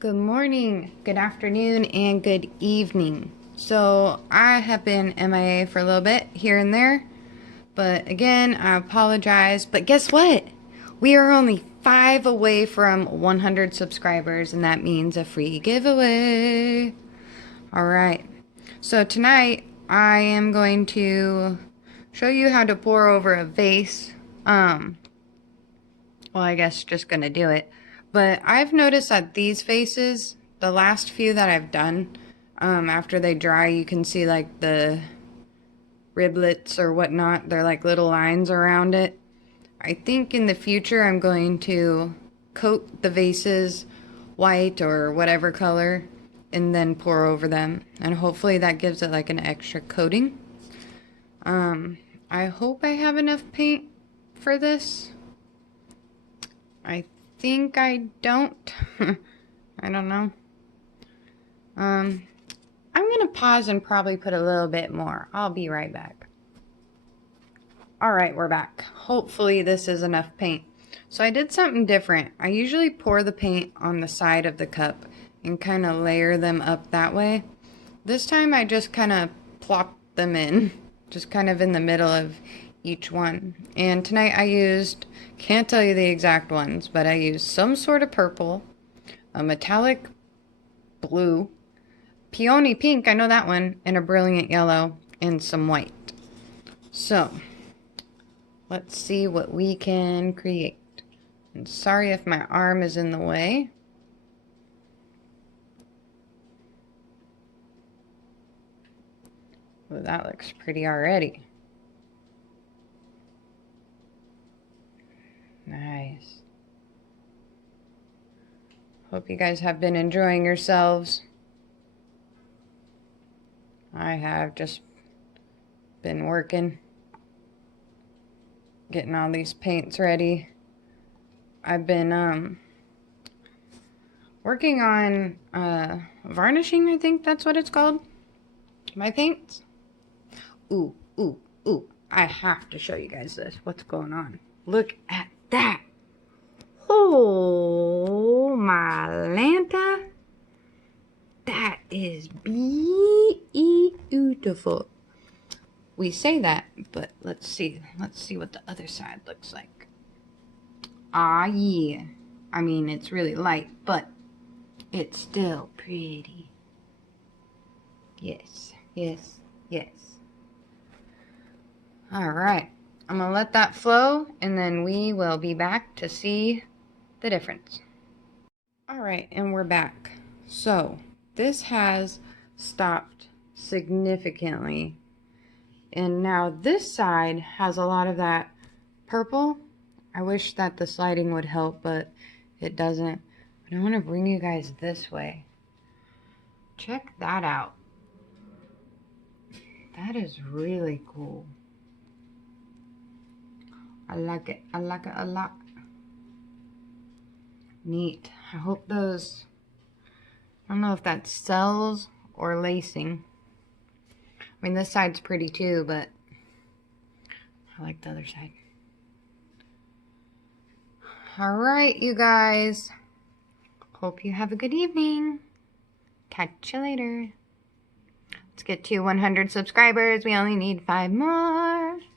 Good morning, good afternoon, and good evening. So, I have been MIA for a little bit here and there, but again, I apologize. But guess what? We are only 5 away from 100 subscribers, and that means a free giveaway. Alright, so tonight I am going to show you how to pour over a vase. Well, I guess just gonna do it. But I've noticed that these vases, the last few that I've done, after they dry, you can see like the riblets or whatnot. They're like little lines around it. I think in the future I'm going to coat the vases white or whatever color and then pour over them. And hopefully that gives it like an extra coating. I hope I have enough paint for this. I think I don't. I don't know. I'm gonna pause and probably put a little bit more. I'll be right back. Alright, we're back. Hopefully this is enough paint. So I did something different. I usually pour the paint on the side of the cup and kind of layer them up that way. This time I just kind of plop them in, just kind of in the middle of each one. And tonight I used, can't tell you the exact ones, but I used some sort of purple, a metallic blue, peony pink, I know that one, and a brilliant yellow, and some white. So, let's see what we can create. And sorry if my arm is in the way. Well, that looks pretty already. Nice. Hope you guys have been enjoying yourselves. I have just been working, getting all these paints ready. I've been working on varnishing, I think that's what it's called. My paints. Ooh, ooh, ooh. I have to show you guys this. What's going on? Look at that. Oh, my Lanta. That is beautiful. We say that, but let's see. Let's see what the other side looks like. Ah, yeah. I mean, it's really light, but it's still pretty. Yes, yes, yes. All right. I'm going to let that flow, and then we will be back to see the difference. All right, and we're back. So, this has stopped significantly. And now this side has a lot of that purple. I wish that the sliding would help, but it doesn't. But I want to bring you guys this way. Check that out. That is really cool. I like it. I like it a lot. Neat. I hope those, I don't know if that's cells or lacing. I mean, this side's pretty too, but I like the other side. All right, you guys. Hope you have a good evening. Catch you later. Let's get to 100 subscribers. We only need 5 more.